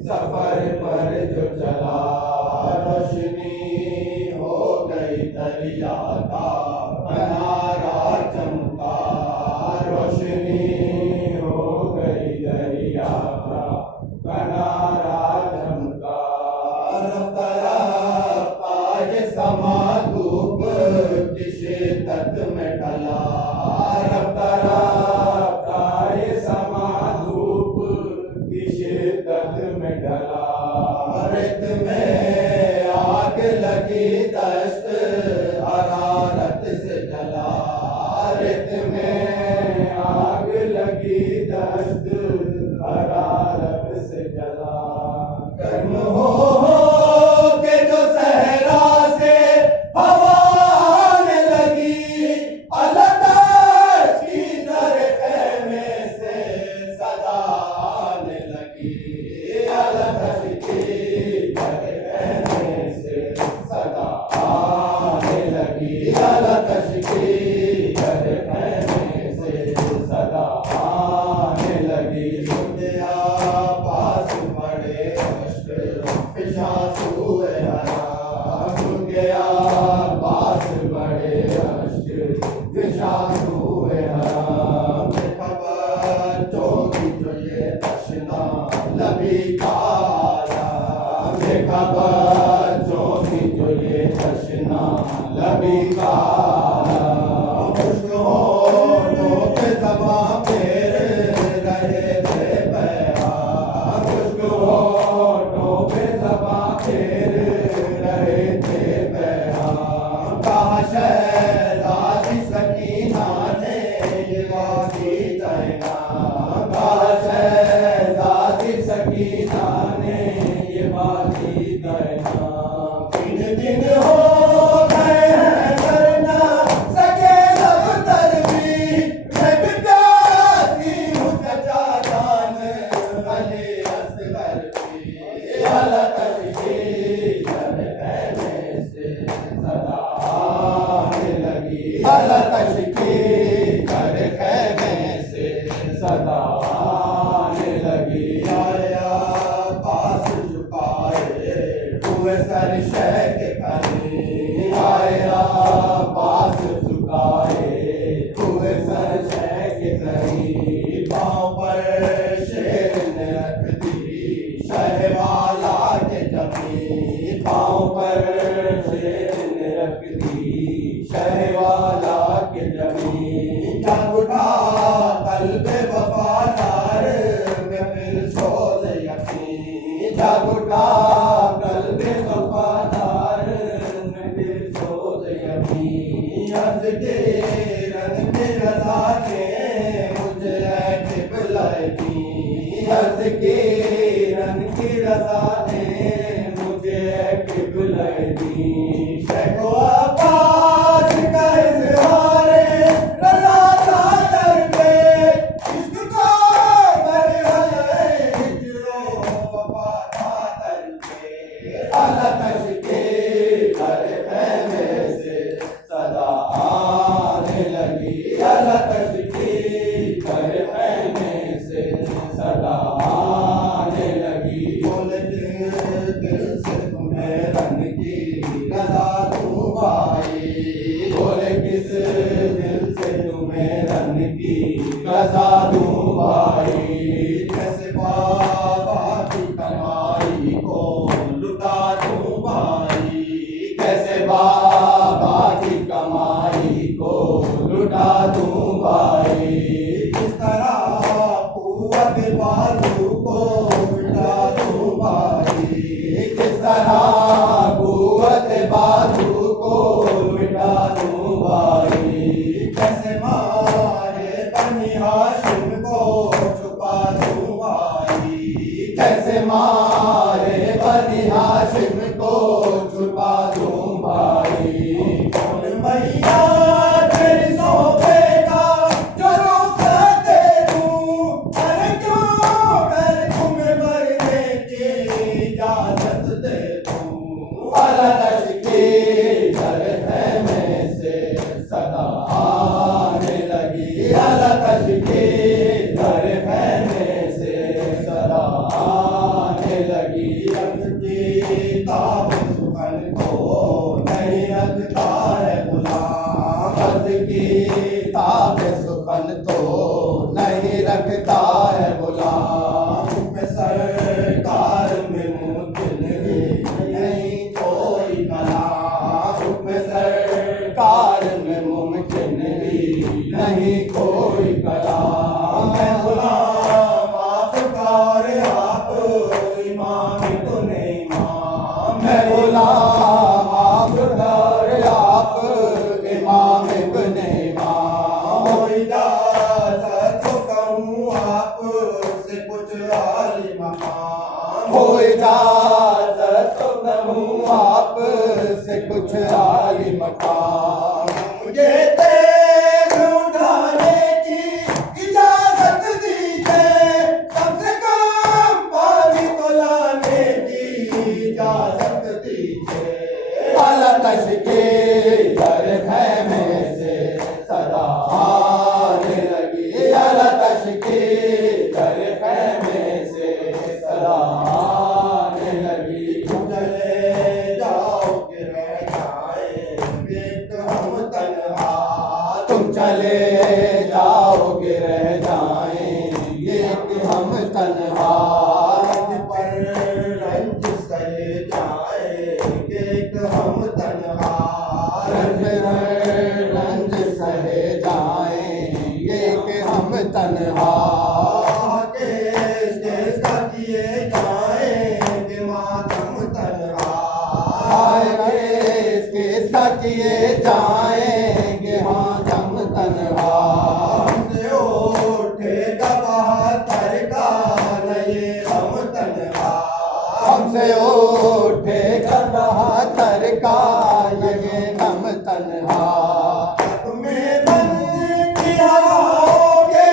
سفر پر جو چلا روشنی ہو گئی دریا کا کنارہ چمکا روشنی ہو گئی دریا کا کنارہ چمکا رفتہ رفتہ یہ سما دھوپ کی شدت میں ڈلا رفتہ رفتہ یہ سما دھوپ کی شدت میں ڈلا ریت میں آگ لگی دست حرارت سے جلا ریت میں آگ لگی دست حرارت سے جلا گرم ہو کے جو صحرا سے ہوا آنے لگی التاش کی در خیمے سے صدا آنے لگی التاش کی در خیمے سے صدا آنے لگی التاش کی در خیمے سے صدا آنے لگی دنیا پاس پڑے اشک پیشاں سوئے ہرا ڈھل گیا پاس بڑے اشک پیشاں سوئے ہرا دیکھا بچوں کی جو یہ تشنا لبی کا آیا دیکھا بچوں کی جو یہ تشنا لبی کا آیا خشک ہونوں پہ زباں پھیر رہے تھے پیغام خشک ہونوں پہ زباں پھیر رہے تھے پیغام کہا شہزادی سکینہ نے یہ وادی دینا کہا شہزادی سکینہ نے یہ وادی دینا تین دن ہو گئے ہیں تشکیل در خیمے سے صدا آنے لگی بول دل سے تمہیں رن کی رضا دوں بھائی بول کس دل سے تمہیں رن کی رضا دوں بھائی کیسے بابا کی کمائی کو لٹا دوں بھائی کیسے بابا کی کمائی کو لٹا دوں بھائی کس طرح قوت بازو کو مٹا دوں بھائی کس طرح قوت بازو کو مٹا دوں بھائی کیسے مارے بنی ہاشم کو چھپا دوں بھائی کیسے مارے بنی ہاشم کو چھپا دوں بھائی کون میاں تیری سوپے گا جو روک دے دوں ارے کیوں کر تمہیں مرنے کی اجازت دے دوں والا تشکیل در خیمے سے صدا آنے لگی والا تشکیل در خیمے سے صدا آنے لگی رب کی تاب سخن کو نہیں رکھتا ہے غلام رب کی تاب سخن تو نہیں رکھتا ہے غلام میں سرکار میں ممکن ہی نہیں کوئی کلام میں سرکار میں ممکن ہی نہیں کوئی کلام میں غلام آپ کار آپ امام کن امام میں غلام آپ کار آپ امام کن امام ہو اجازت تو کہوں آپ سے کچھ عالی مقام ہو اجازت تو کہوں آپ سے کچھ عالی مقام مجھے تیز اٹھانے کی اجازت دیجیے کم سے کم پانی تو لانے کی اجازت دیجیے والا تشکیل در خیمے سے صدا آنے لگی والا تشکیل در خیمے سے صدا آنے لگی چلے جاؤ کہ رہ جائیں ایک ہم تنہا تم چلے جاؤ گے رہ جائیں ایک ہم تنہا رنج پر رنج سہے جائیں ایک ہم تنہا رنج پر رنج سہے جائیں ایک ہم تنہا کیس کیس کا کیے جائیں گے ماتم تنہا کیس کیس کا کیے جائیں گے ماتم تنہا ہم سے اٹھے گا بہتر کا نئے ہم تنہا ہم سے اٹھے گا بہتر کا یہ ہم تنہا تمہیں بن کی ہواؤں کے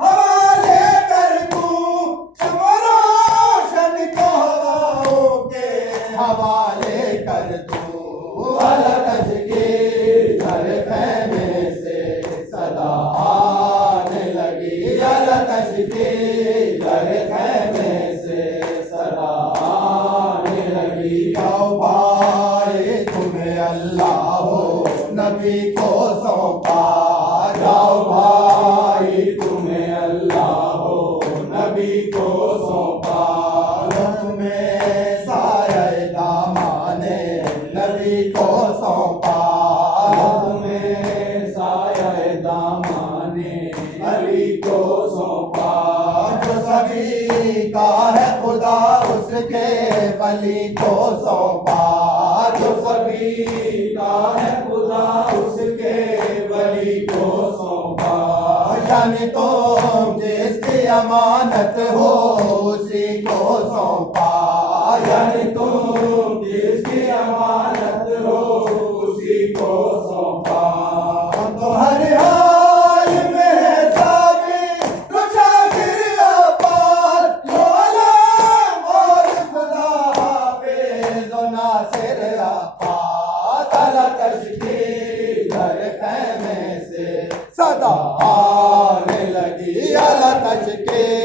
حوالے کر دوں شمع روشن کو ہواؤں کے حوالے کر دوں والا تشکیل در خیمے سے صدا آنے لگی والا تشکیل در خیمے سے صدا آنے لگی جاؤ بھائی تمہیں اللہ ہو نبی کو سونپا جاؤ بھائی تمہیں اللہ ہو نبی کو سونپا تمہیں سایہ دامانے نبی کو سونپا تمہیں سایہ دامانے نبی کو سونپا جو سبھی کا ہے خدا اس کے ولی کو سونپا جو سبھی کا ہے خدا اس کے ولی کو سونپا یعنی تم جس کی امانت ہو اسی کو سونپا یعنی تم جس کی امانت ہو اسی کو سونپا ہم تو ہر حال میں ہے ثابت تو شاکر آباد جو علم اور خدا حافظ و ناصر آباد والا تشکیل در خیمے سے صدا آنے لگی التش کے